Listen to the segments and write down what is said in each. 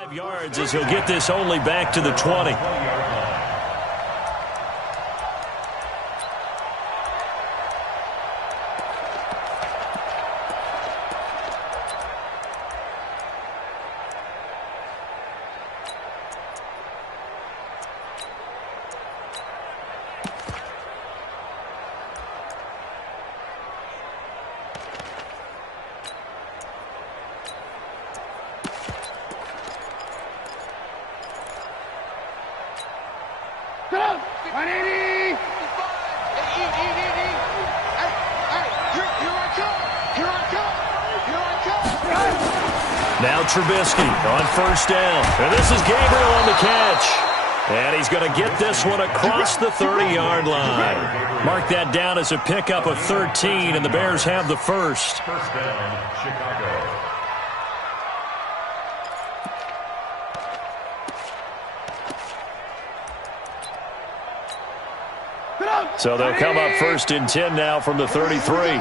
5 yards as he'll get this only back to the 20. Now Trubisky on first down. And this is Gabriel on the catch. And he's going to get this one across the 30-yard line. Mark that down as a pickup of 13, and the Bears have the first. First down, Chicago. So they'll come up first and 10 now from the 33.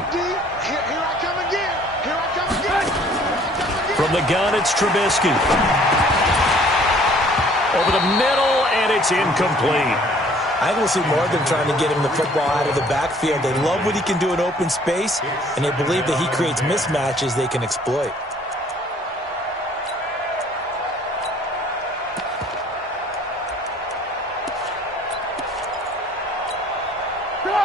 From the gun, it's Trubisky. Over the middle, and it's incomplete. I think we'll see more of them trying to get him the football out of the backfield. They love what he can do in open space, and they believe that he creates mismatches they can exploit.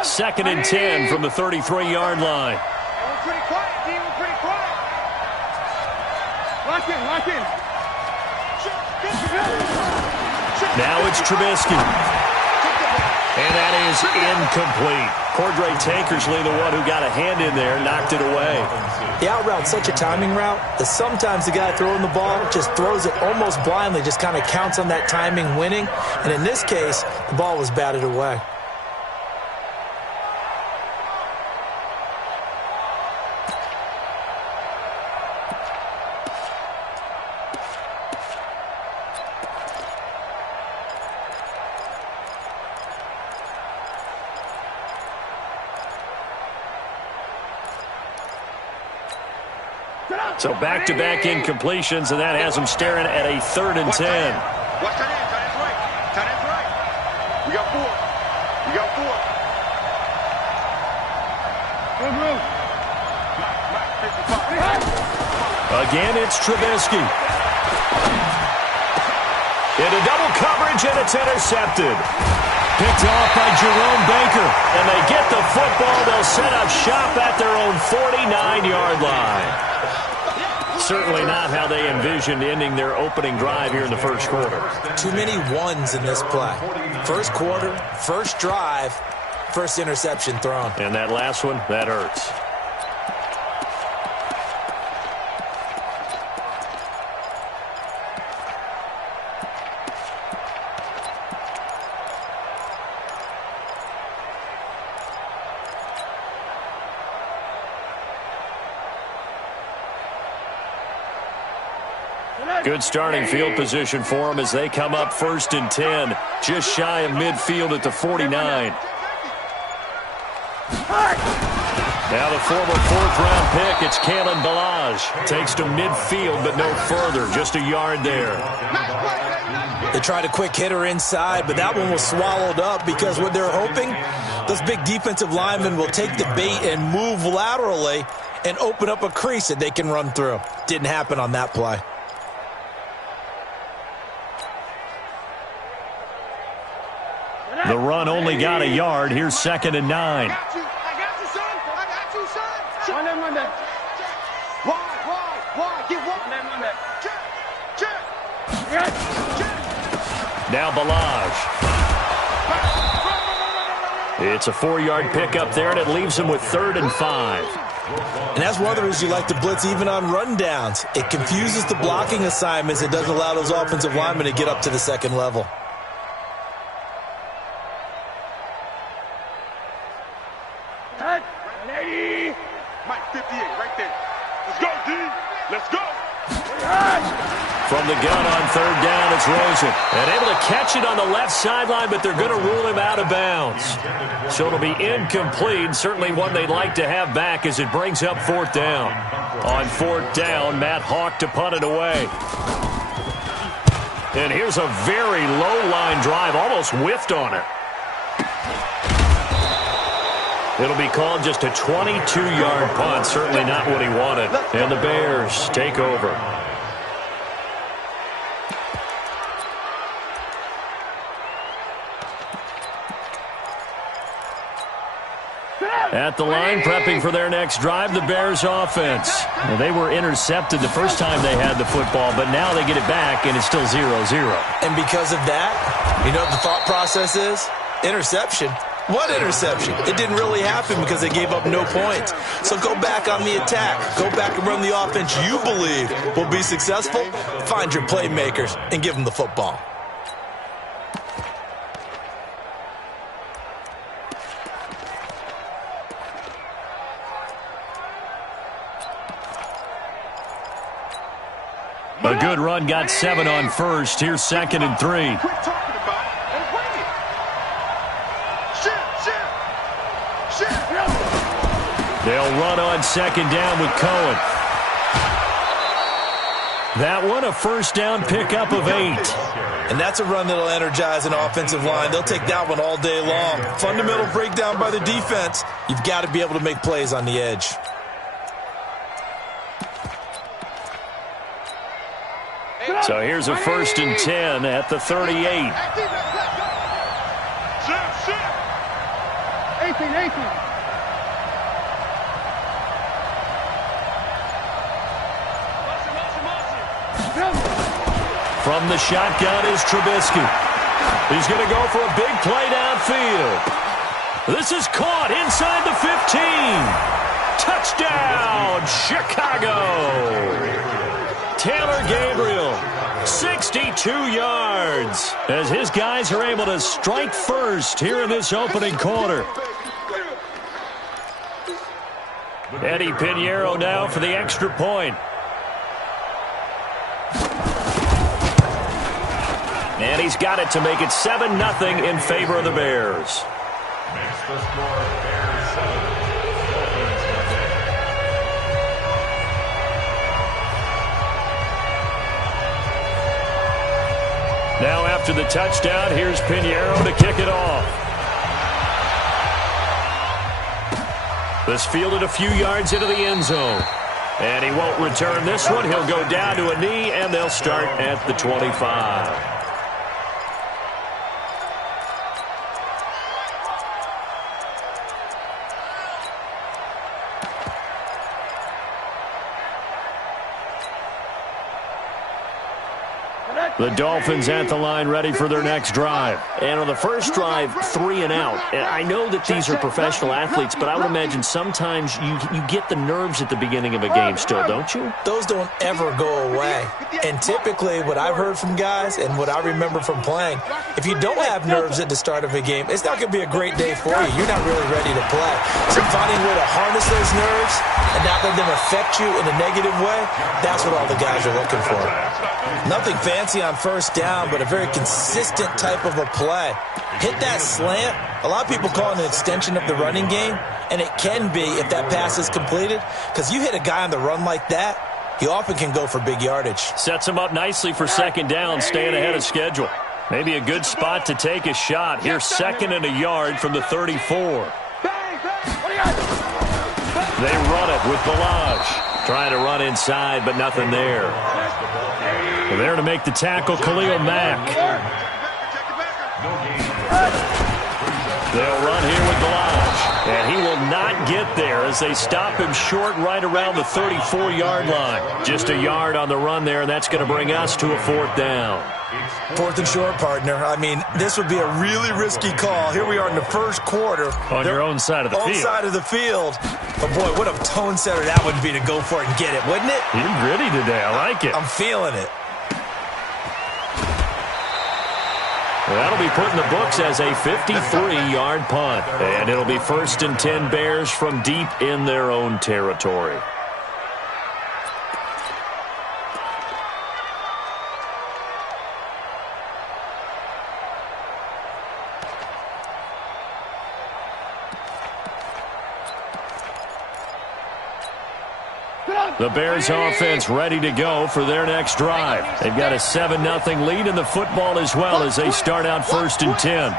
Second and 10 from the 33-yard line. We're pretty quiet, D. We're pretty quiet. Lock in, lock in. Now it's Trubisky. And that is incomplete. Cordray Tankersley, the one who got a hand in there, knocked it away. The out route's such a timing route that sometimes the guy throwing the ball just throws it almost blindly, just kind of counts on that timing winning. And in this case, the ball was batted away. So back-to-back incompletions, and that has them staring at a 3rd and 10. Watch that end. Tight end's right. Tight end's right. We got 4. We got 4. Again, it's Trubisky. Into double coverage, and it's intercepted. Picked off by Jerome Baker. And they get the football. They'll set up shop at their own 49-yard line. Certainly not how they envisioned ending their opening drive here in the first quarter. Too many ones in this play. First quarter, first drive, first interception thrown. And that last one, that hurts. Good starting field position for them as they come up 1st and 10, just shy of midfield at the 49. Now the former 4th-round pick, it's Kalen Ballage. Takes to midfield, but no further, just a yard there. They tried a quick hitter inside, but that one was swallowed up because what they're hoping, those big defensive linemen will take the bait and move laterally and open up a crease that they can run through. Didn't happen on that play. The run only got a yard. Here's 2nd and 9. I got you, son. I got you, son. One that, one that. Why? Get one. One that. Check. Now Ballage. It's a 4-yard pickup there, and it leaves him with 3rd and 5. And that's one of the reasons you like to blitz even on rundowns. It confuses the blocking assignments. It doesn't allow those offensive linemen to get up to the second level. Mike 58 right there. Let's go, D. Let's go. From the gun on 3rd down, it's Rosen. And able to catch it on the left sideline, but they're going to rule him out of bounds. So it'll be incomplete. Certainly one they'd like to have back as it brings up 4th down. On 4th down, Matt Hawk to punt it away. And here's a very low-line drive, almost whiffed on it. It'll be called just a 22-yard punt, certainly not what he wanted. And the Bears take over. At the line, prepping for their next drive, the Bears offense. Well, they were intercepted the first time they had the football, but now they get it back, and it's still 0-0. And because of that, you know what the thought process is? Interception. What interception? It didn't really happen because they gave up no points. So go back on the attack. Go back and run the offense you believe will be successful. Find your playmakers and give them the football. A good run, got 7 on first. Here's 2nd and 3. Quit talking about it and bring it. Shift. They'll run on 2nd down with Cohen. That one, a first down pickup of 8. And that's a run that'll energize an offensive line. They'll take that one all day long. Fundamental breakdown by the defense. You've got to be able to make plays on the edge. So here's a 1st and 10 at the 38. 18. From the shotgun is Trubisky. He's going to go for a big play downfield. This is caught inside the 15. Touchdown, Chicago. Taylor Gabriel, 62 yards, as his guys are able to strike first here in this opening quarter. Eddie Pinheiro now for the extra point. And he's got it to make it 7-0 in favor of the Bears. Makes the score Bears 7. Now after the touchdown, here's Pinheiro to kick it off. This fielded a few yards into the end zone. And he won't return this one. He'll go down to a knee, and they'll start at the 25. The Dolphins at the line ready for their next drive. And on the first drive, 3 and out. And I know that these are professional athletes, but I would imagine sometimes you get the nerves at the beginning of a game still, don't you? Those don't ever go away. And typically what I've heard from guys and what I remember from playing, if you don't have nerves at the start of a game, it's not going to be a great day for you. You're not really ready to play. So finding a way to harness those nerves and not let them affect you in a negative way, that's what all the guys are looking for. Nothing fancy on first down, but a very consistent type of a play. Hit that slant. A lot of people call it an extension of the running game, and it can be if that pass is completed, because you hit a guy on the run like that, he often can go for big yardage. Sets him up nicely for 2nd down, staying ahead of schedule. Maybe a good spot to take a shot. Here's 2nd and a yard from the 34. They run it with Balaj. Trying to run inside, but nothing there. Well, there to make the tackle, Khalil Mack. They'll run here with Balaj. And he will not get there as they stop him short right around the 34-yard line. Just a yard on the run there, and that's going to bring us to a 4th down. 4th and short, partner. I mean, this would be a really risky call. Here we are in the first quarter. On your own side of the field. On side of the field. But, boy, what a tone setter that would be to go for it and get it, wouldn't it? You're gritty today. I like it. I'm feeling it. That'll be put in the books as a 53-yard punt. And it'll be 1st and 10 Bears from deep in their own territory. The Bears offense ready to go for their next drive. They've got a 7-0 lead in the football as well as they start out 1st and 10.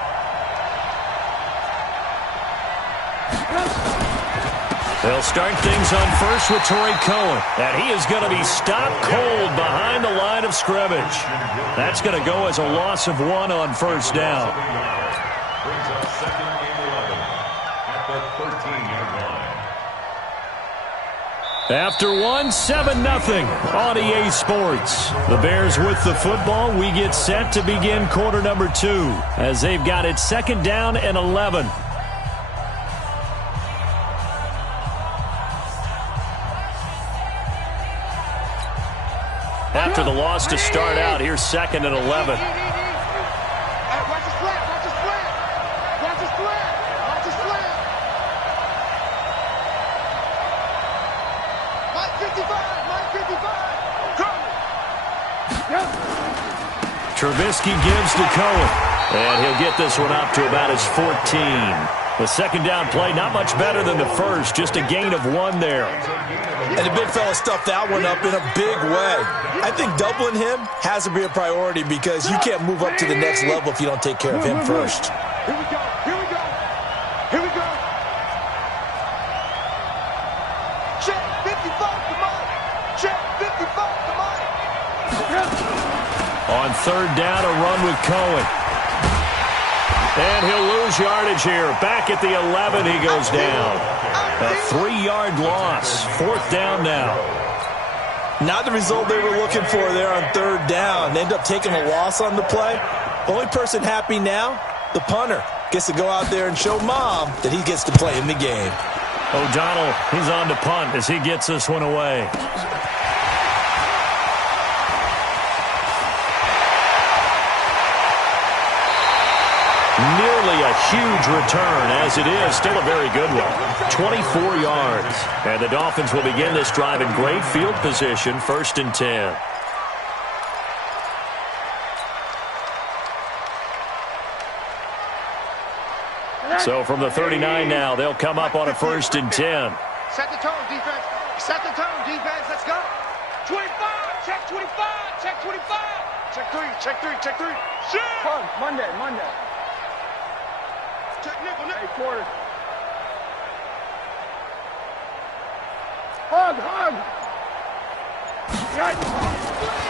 They'll start things on first with Torrey Cohen. And he is going to be stopped cold behind the line of scrimmage. That's going to go as a loss of 1 on 1st down. Brings up 2nd and 11 at the 13-yard line. After 1, 7-0 on EA Sports. The Bears with the football. We get set to begin quarter number 2 as they've got it 2nd down and 11. After the loss to start out, here's 2nd and 11. Watch the slant, watch the slant. Watch the slant, watch the slant. Mike 55, Mike 55. Come. Trubisky gives to Cohen. And he'll get this one up to about his 14. The 2nd down play, not much better than the first, just a gain of 1 there. And the big fella stuffed that one up in a big way. I think doubling him has to be a priority because you can't move up to the next level if you don't take care of him first. Here we go, here we go, here we go. Check 55 to Mike. Check 55 to Mike. On 3rd down, a run with Cohen. And he'll lose yardage here. Back at the 11, he goes down. A 3-yard loss. 4th down now. Not the result they were looking for there on 3rd down. They end up taking a loss on the play. Only person happy now, the punter. Gets to go out there and show Mom that he gets to play in the game. O'Donnell, he's on to punt as he gets this one away. Nearly a huge return, as it is. Still a very good one. 24 yards. And the Dolphins will begin this drive in great field position, 1st and 10. So from the 39 now, they'll come up on a 1st and 10. Set the tone, defense. Set the tone, defense. Let's go. 25. Check 25. Check 25. Check 3. Check 3. Check 3. Shit. Monday. Check nickel. Hey, quarter. Hug.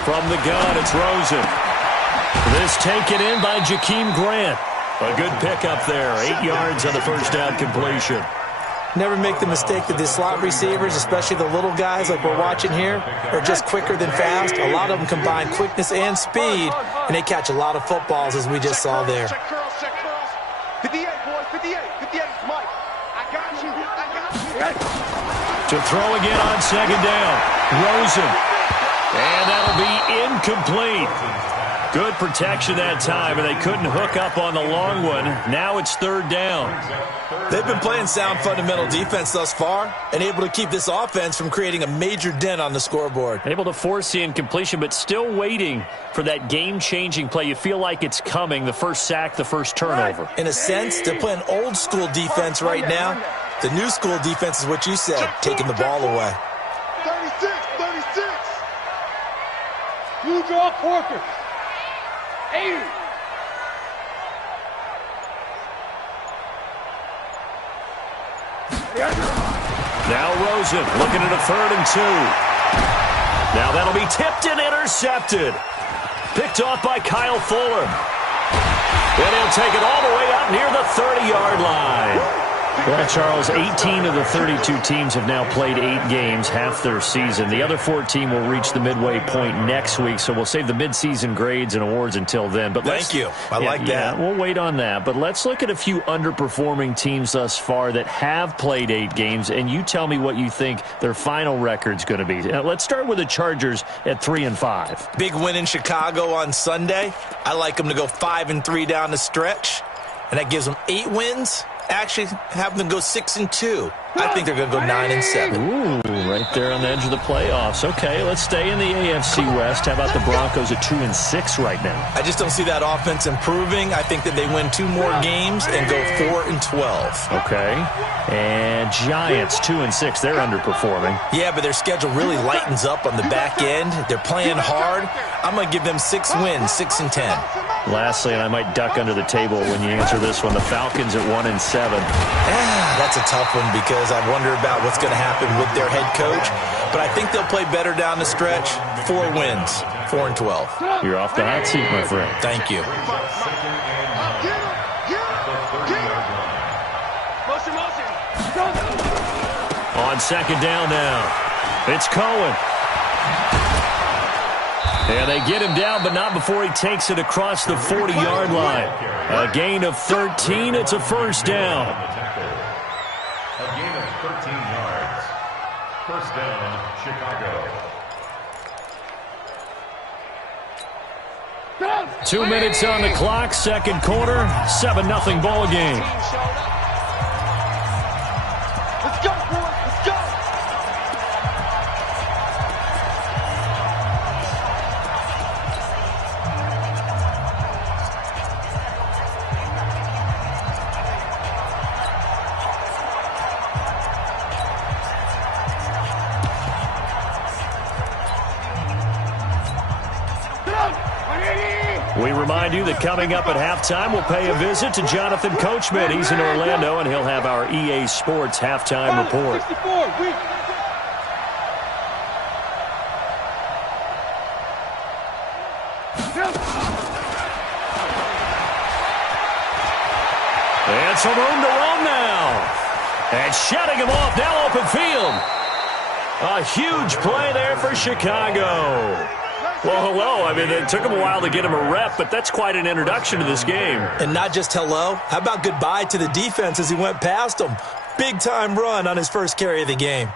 From the gun, it's Rosen. This taken in by Jakeem Grant. A good pickup there. 8 yards on the 1st down completion. Never make the mistake that the slot receivers, especially the little guys like we're watching here, are just quicker than fast. A lot of them combine quickness and speed, and they catch a lot of footballs, as we just saw there. Check curls. 58, boys. 58. 58, Mike. I got you. To throw again on 2nd down. Rosen. And that'll be incomplete. Good protection that time, and they couldn't hook up on the long one. Now it's 3rd down. They've been playing sound fundamental defense thus far and able to keep this offense from creating a major dent on the scoreboard. Able to force the incompletion, but still waiting for that game-changing play. You feel like it's coming, the first sack, the first turnover. In a sense, they're playing old-school defense right now. The new school defense is what you said, taking the ball away. 36. You draw Porter. 80. Now Rosen looking at a 3rd and 2. Now that'll be tipped and intercepted. Picked off by Kyle Fuller. And he'll take it all the way up near the 30-yard line. Well, Charles, 18 of the 32 teams have now played 8 games, half their season. The other 14 will reach the midway point next week, so we'll save the midseason grades and awards until then. But thank you. I like that. We'll wait on that. But let's look at a few underperforming teams thus far that have played 8 games, and you tell me what you think their final record's going to be. Let's start with the Chargers at 3-5. Big win in Chicago on Sunday. I like them to go 5-3 down the stretch, and that gives them 8 wins. Actually have them go 6-2. I think they're going to go 9-7. Ooh, right there on the edge of the playoffs. Okay, let's stay in the AFC West. How about the Broncos at 2-6 right now? I just don't see that offense improving. I think that they win 2 more games and go 4-12. Okay. And Giants 2-6. They're underperforming. Yeah, but their schedule really lightens up on the back end. They're playing hard. I'm going to give them 6 wins, 6-10. Lastly, and I might duck under the table when you answer this one, the Falcons at 1-7. That's a tough one because I wonder about what's going to happen with their head coach. But I think they'll play better down the stretch. 4 wins, 4-12. You're off the hot seat, my friend. Thank you. On second down now, it's Cohen. And they get him down, but not before he takes it across the 40-yard line. A gain of 13. It's a first down. A gain of 13 yards. First down, Chicago. 2 minutes on the clock, second quarter, 7-0 ball game. Let's go, boys. Let's go. We remind you that coming up at halftime, we'll pay a visit to Jonathan Coachman. He's in Orlando, and he'll have our EA Sports halftime report. 64, And some room to run now. And shutting him off, now open field. A huge play there for Chicago. Well, hello. I mean, it took him a while to get him a rep, but that's quite an introduction to this game. And not just hello. How about goodbye to the defense as he went past him? Big-time run on his first carry of the game.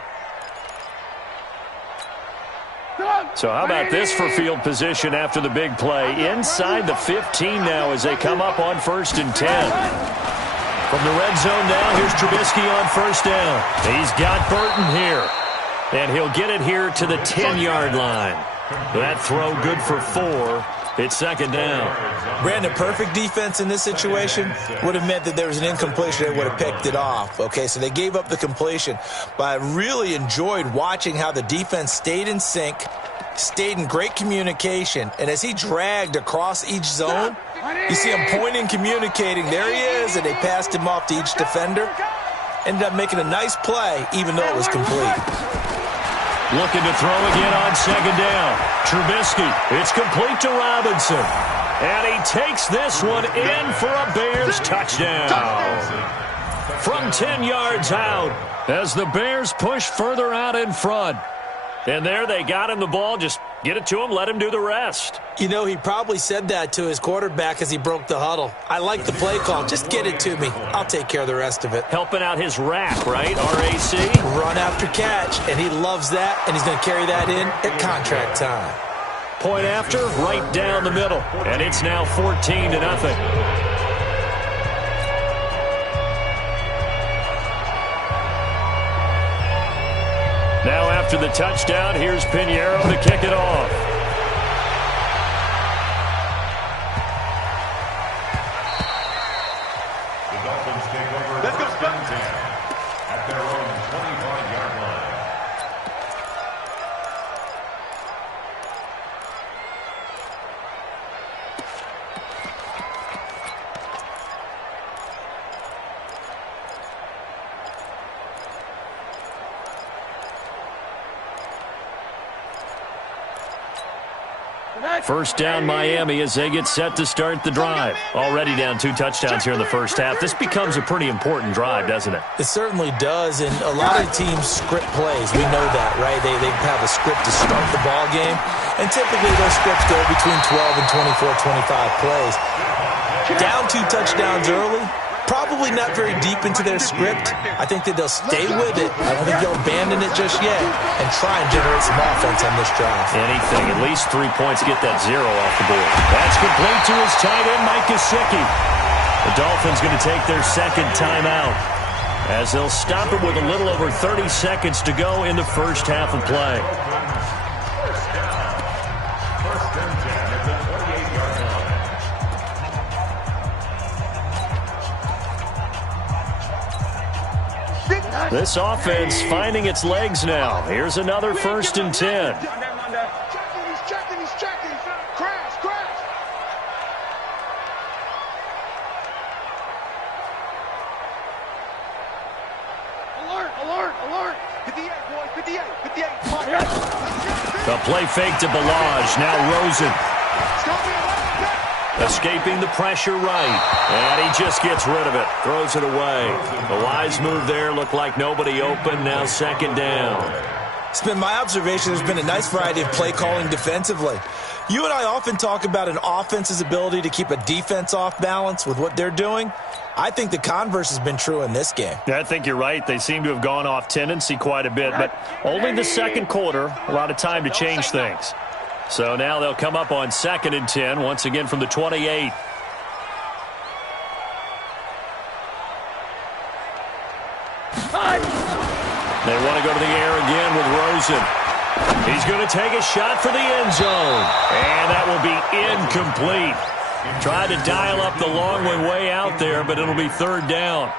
So how about this for field position after the big play? Inside the 15 now as they come up on 1st and 10. From the red zone now, here's Trubisky on first down. He's got Burton here. And he'll get it here to the 10-yard line. That throw good for 4. It's second down. Brandon, perfect defense in this situation would have meant that there was an incompletion. They would have picked it off. Okay, so they gave up the completion. But I really enjoyed watching how the defense stayed in sync, stayed in great communication. And as he dragged across each zone, you see him pointing, communicating. There he is, and they passed him off to each defender. Ended up making a nice play, even though it was complete. Looking to throw again on second down. Trubisky, it's complete to Robinson. And he takes this one in for a Bears touchdown. From 10 yards out as the Bears push further out in front. And there they got him the ball. Just get it to him, let him do the rest. You know, he probably said that to his quarterback as he broke the huddle. I like the play call. Just get it to me. I'll take care of the rest of it. Helping out his rack, right? RAC? Run after catch, and he loves that, and he's going to carry that in at contract time. Point after, right down the middle. And it's now 14-0. Now after the touchdown, here's Pinheiro to kick it off. The Dolphins take over first and 10 at their own 25-yard line. First down Miami as they get set to start the drive. Already down 2 touchdowns here in the first half. This becomes a pretty important drive, doesn't it? It certainly does, and a lot of teams script plays. We know that, right? They have a script to start the ball game, and typically those scripts go between 12 and 24, 25 plays. Down 2 touchdowns early, probably not very deep into their script. I think that they'll stay with it. I don't think they'll abandon it just yet and try and generate some offense on this drive. Anything, at least 3 points, get that 0 off the board. That's complete to his tight end, Mike Gesicki. The Dolphins going to take their second timeout. as they'll stop it with a little over 30 seconds to go in the first half of play. First and 10 at the 28-yard line. This offense finding its legs now. Here's another first and 10. He's checking. Crash. Alert. 58, boys, 58. The play fake to Balaj. Now Rosen. Escaping the pressure right. And he just gets rid of it. Throws it away. The wise move there. Looked like nobody open. Now second down. It's been my observation there's been a nice variety of play calling defensively. You and I often talk about an offense's ability to keep a defense off balance with what they're doing. I think the converse has been true in this game. I think you're right. They seem to have gone off tendency quite a bit, but only the second quarter, a lot of time to change things. So now they'll come up on second and 10, once again from the 28. They want to go to the air again with Rosen. He's going to take a shot for the end zone. And that will be incomplete. Tried to dial up the long one way out there, but it'll be third down.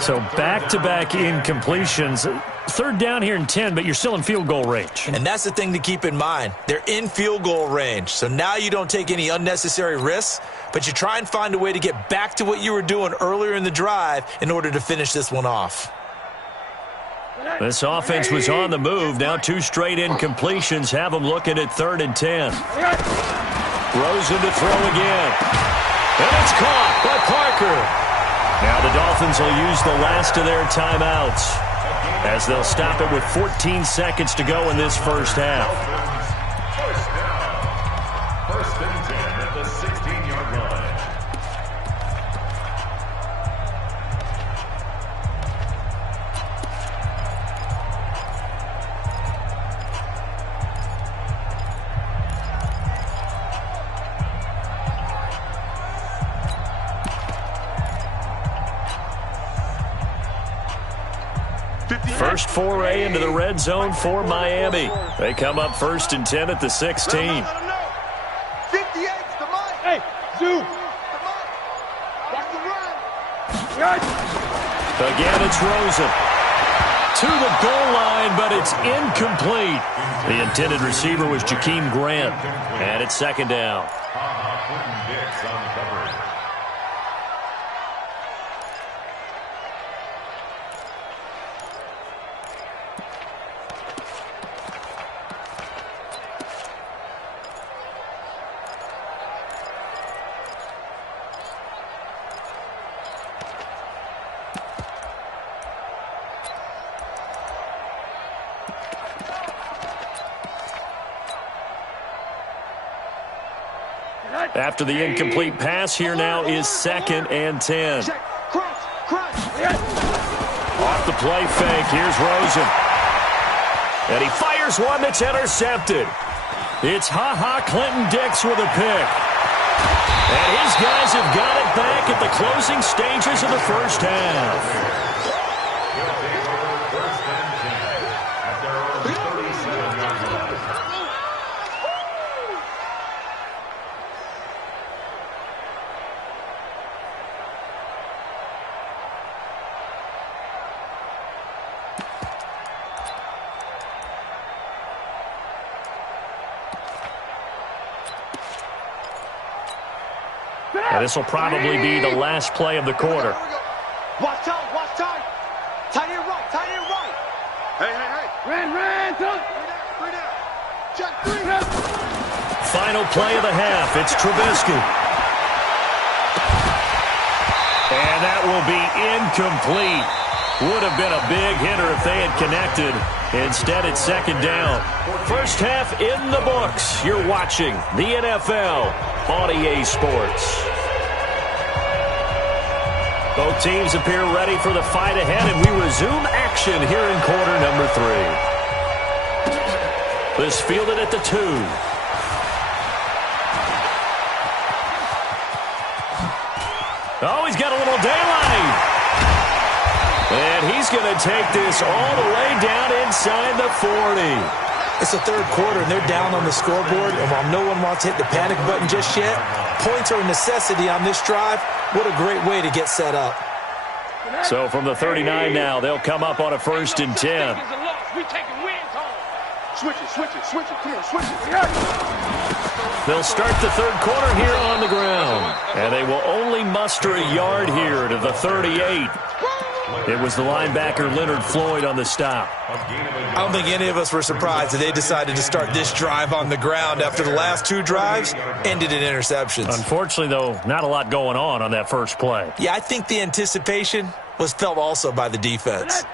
So back-to-back incompletions. Third down here in 10, but you're still in field goal range. And that's the thing to keep in mind. They're in field goal range. So now you don't take any unnecessary risks, but you try and find a way to get back to what you were doing earlier in the drive in order to finish this one off. This offense was on the move. Now two straight incompletions have them looking at third and 10. Rosen to throw again. And it's caught by Parker. Now the Dolphins will use the last of their timeouts as they'll stop it with 14 seconds to go in this first half. First and 10 at the 16-yard line. First foray into the red zone for Miami. They come up first and 10 at the 16. 58's the mic. Hey, Zoo. Watch the run. Again, it's Rosen. To the goal line, but it's incomplete. The intended receiver was Jakeem Grant. And it's second down. Clinton Dix on the coverage. After the incomplete pass, here now is second and 10. Off the play fake, here's Rosen. And he fires one that's intercepted. It's Clinton Dix with a pick. And his guys have got it back at the closing stages of the first half. And this will probably be the last play of the quarter. Watch time. Tight end right. Hey. Ran. Three down. Check three. Final play of the half. It's Trubisky. And that will be incomplete. Would have been a big hitter if they had connected. Instead, it's second down. First half in the books. You're watching the NFL on EA Sports. Both teams appear ready for the fight ahead, and we resume action here in quarter number 3. This fielded at the 2. Oh, he's got a little daylight. And he's going to take this all the way down inside the 40. It's the third quarter, and they're down on the scoreboard. And while no one wants to hit the panic button just yet, points are a necessity on this drive. What a great way to get set up. So from the 39 now, they'll come up on a 1st and 10. Switch it. Come on, switch it. They'll start the third quarter here on the ground. And they will only muster a yard here to the 38. It was the linebacker Leonard Floyd on the stop. I don't think any of us were surprised that they decided to start this drive on the ground after the last two drives ended in interceptions. Unfortunately, though, not a lot going on that first play. Yeah, I think the anticipation was felt also by the defense.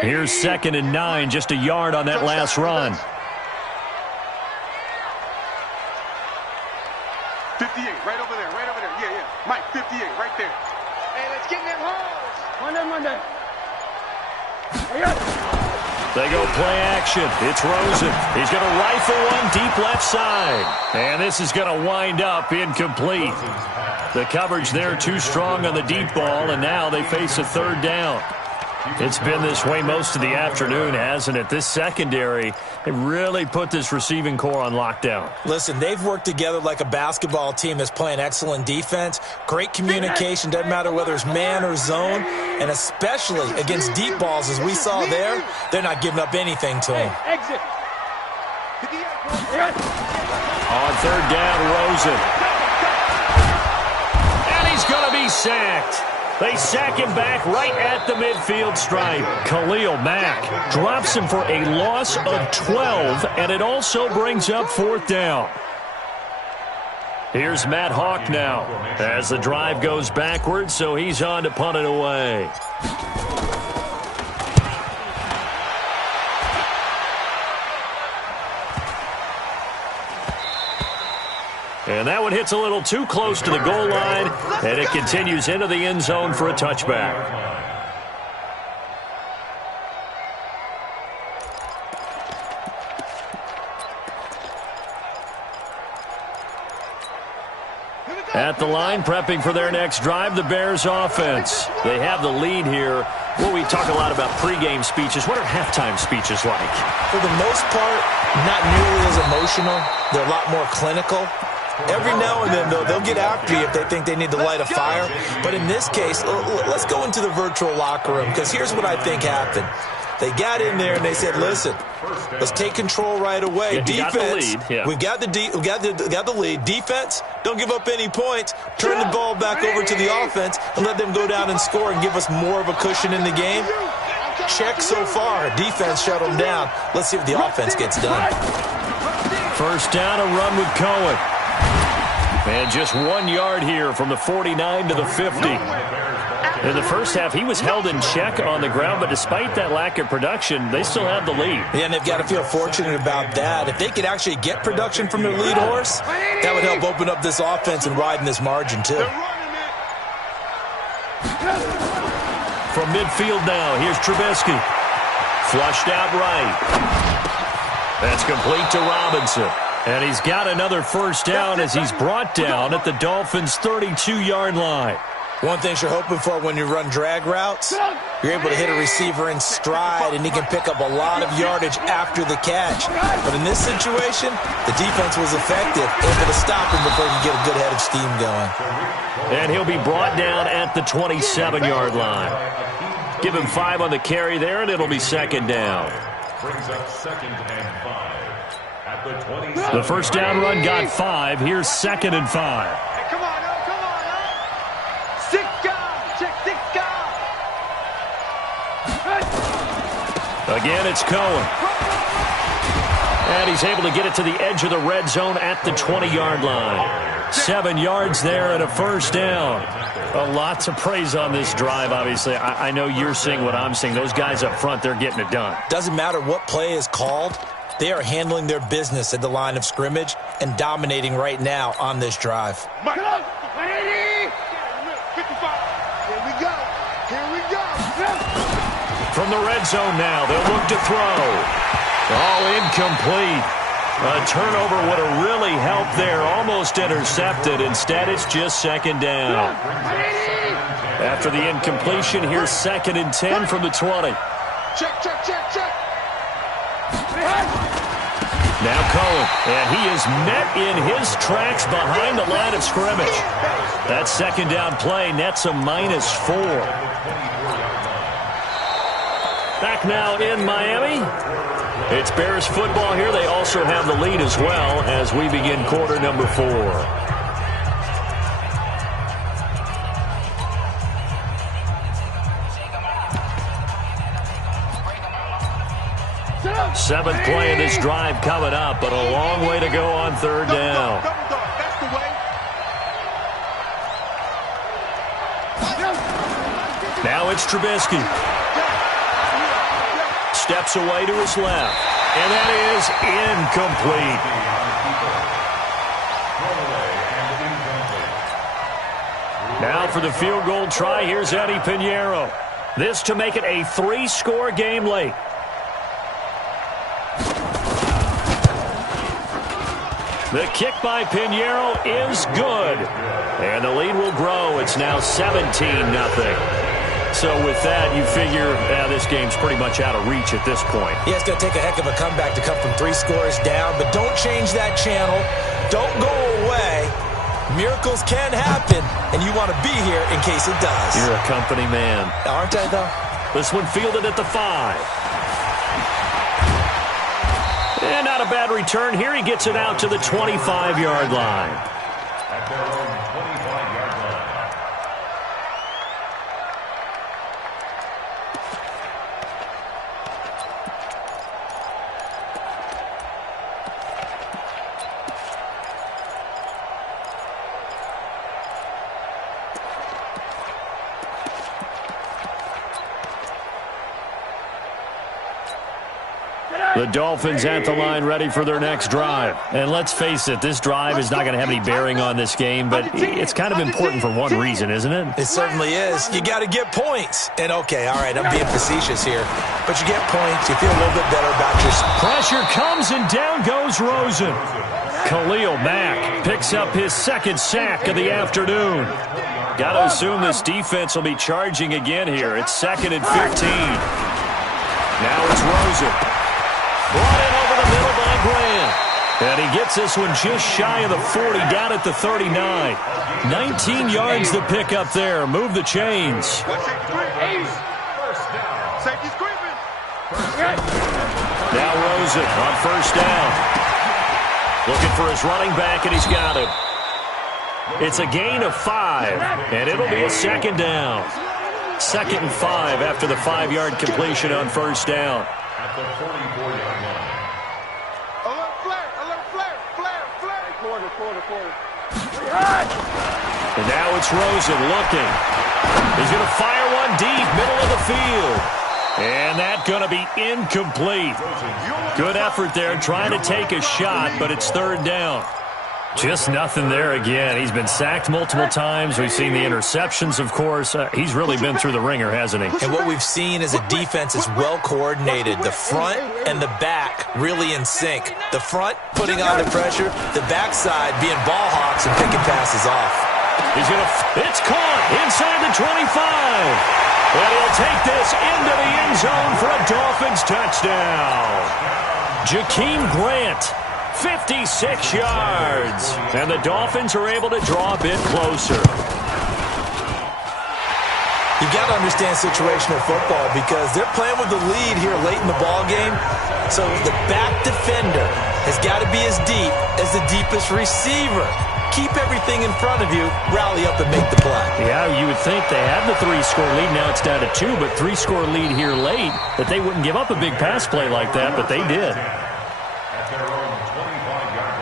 Here's 2nd and 9, just a yard on that last run. 58, right over there. Yeah. Mike, 58, right there. Hey, let's get in them holes. Monday. They go play action. It's Rosen. He's going to rifle one deep left side. And this is going to wind up incomplete. The coverage there too strong on the deep ball, and now they face a 3rd down. It's been this way most of the afternoon, hasn't it? This secondary, they really put this receiving core on lockdown. Listen, they've worked together like a basketball team that's playing excellent defense. Great communication, doesn't matter whether it's man or zone. And especially against deep balls, as we saw there, they're not giving up anything to them. Exit. On 3rd down, Rosen. And he's going to be sacked. They sack him back right at the midfield stripe. Khalil Mack drops him for a loss of 12, and it also brings up 4th down. Here's Matt Hawk now as the drive goes backwards, so he's on to punt it away. And that one hits a little too close to the goal line, and it continues into the end zone for a touchback. At the line, prepping for their next drive, the Bears offense. They have the lead here. Well, we talk a lot about pregame speeches. What are halftime speeches like? For the most part, not nearly as emotional. They're a lot more clinical. Every now and then, though, they'll get after you if they think they need to light a fire. But in this case, let's go into the virtual locker room, because here's what I think happened. They got in there and they said, listen, let's take control right away. Defense, we've got the lead. Defense, don't give up any points. Turn the ball back over to the offense and let them go down and score and give us more of a cushion in the game. Check so far. Defense shut them down. Let's see if the offense gets done. 1st down, a run with Cohen. And just 1 yard here from the 49 to the 50. In the first half, he was held in check on the ground, but despite that lack of production, they still have the lead. Yeah, and they've got to feel fortunate about that. If they could actually get production from their lead horse, that would help open up this offense and widen this margin, too. From midfield now, here's Trubisky. Flushed out right. That's complete to Robinson. And he's got another 1st down as he's brought down at the Dolphins' 32-yard line. One thing you're hoping for when you run drag routes, you're able to hit a receiver in stride, and he can pick up a lot of yardage after the catch. But in this situation, the defense was effective, able to stop him before he could get a good head of steam going. And he'll be brought down at the 27-yard line. Give him 5 on the carry there, and it'll be 2nd down. Brings up 2nd and 5. At the 27. The 1st down run got 5. Here's 2nd and 5. Hey, come on. 6 guys. Check 6 guys. Again, it's Cohen. And he's able to get it to the edge of the red zone at the 20-yard line. 7 yards there and a 1st down. A lot to praise on this drive, obviously. I know you're seeing what I'm seeing. Those guys up front, they're getting it done. Doesn't matter what play is called. They are handling their business at the line of scrimmage and dominating right now on this drive. 55. Here we go. From the red zone now, they'll look to throw. Oh, incomplete. A turnover would have really helped there. Almost intercepted. Instead, it's just second down. After the incompletion, here's 2nd and 10 from the 20. Check. Now Cohen, and he is met in his tracks behind the line of scrimmage. That second down play nets a -4. Back now in Miami. It's Bears football here. They also have the lead as well as we begin quarter number 4. Seventh play of this drive coming up, but a long way to go on 3rd down. That's the way. Now it's Trubisky. Steps away to his left. And that is incomplete. Now for the field goal try, here's Eddie Pinheiro. This to make it a 3-score game late. The kick by Pinheiro is good. And the lead will grow. It's now 17-0. So with that, you figure this game's pretty much out of reach at this point. Yeah, it's going to take a heck of a comeback to come from 3 scores down, but don't change that channel. Don't go away. Miracles can happen, and you want to be here in case it does. You're a company man. Aren't I, though? This one fielded at the 5. And not a bad return here. He gets it out to the 25-yard line. At their own 25-yard line. The Dolphins at the line ready for their next drive. And let's face it, this drive is not going to have any bearing on this game, but it's kind of important for one reason, isn't it? It certainly is. You got to get points. And, okay, all right, I'm being facetious here, but you get points. You feel a little bit better about yourself. Pressure comes, and down goes Rosen. Khalil Mack picks up his 2nd sack of the afternoon. Got to assume this defense will be charging again here. It's 2nd and 15. Now it's Rosen. Brought in over the middle by Graham. And he gets this one just shy of the 40, down at the 39. 19 yards to pick up there. Move the chains. Safety's creeping. Now Rosen on 1st down. Looking for his running back, and he's got him. It's a gain of 5, and it'll be a 2nd down. 2nd and 5 after the 5-yard completion on 1st down. At the 44-yard line. Alert flare. Quarter. And now it's Rosen looking. He's going to fire one deep, middle of the field. And that's going to be incomplete. Good effort there trying to take a shot, but it's 3rd down. Just nothing there again. He's been sacked multiple times. We've seen the interceptions, of course. He's really been through the ringer, hasn't he? And what we've seen is a defense is well coordinated. The front and the back really in sync. The front putting on the pressure, the backside being ball hawks and picking passes off. It's caught inside the 25. And he'll take this into the end zone for a Dolphins touchdown. Jakeem Grant, 56 yards. And the Dolphins are able to draw a bit closer. You've got to understand situational football because they're playing with the lead here late in the ball game. So the back defender has got to be as deep as the deepest receiver. Keep everything in front of you, rally up and make the play. Yeah, you would think they had the 3-score lead. Now it's down to 2, but 3-score lead here late, that they wouldn't give up a big pass play like that, but they did. At their own 25-yard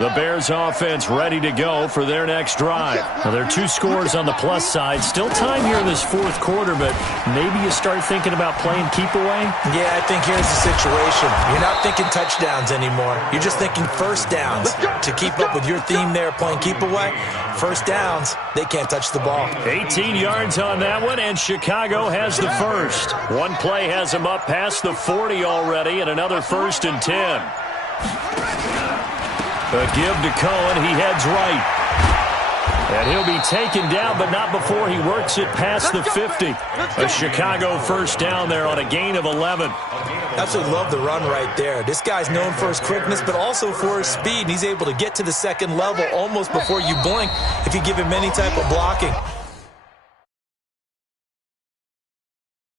line. The Bears offense ready to go for their next drive. Now, there are 2 scores on the plus side. Still time here in this fourth quarter, but maybe you start thinking about playing keep away? Yeah, I think here's the situation. You're not thinking touchdowns anymore. You're just thinking first downs. To keep up with your theme there, playing keep away, first downs, they can't touch the ball. 18 yards on that one, and Chicago has the first. One play has them up past the 40 already, and another 1st and 10. A give to Cohen. He heads right. And he'll be taken down, but not before he works it past the 50. A Chicago first down there on a gain of 11. Absolutely love the run right there. This guy's known for his quickness, but also for his speed. And he's able to get to the second level almost before you blink if you give him any type of blocking.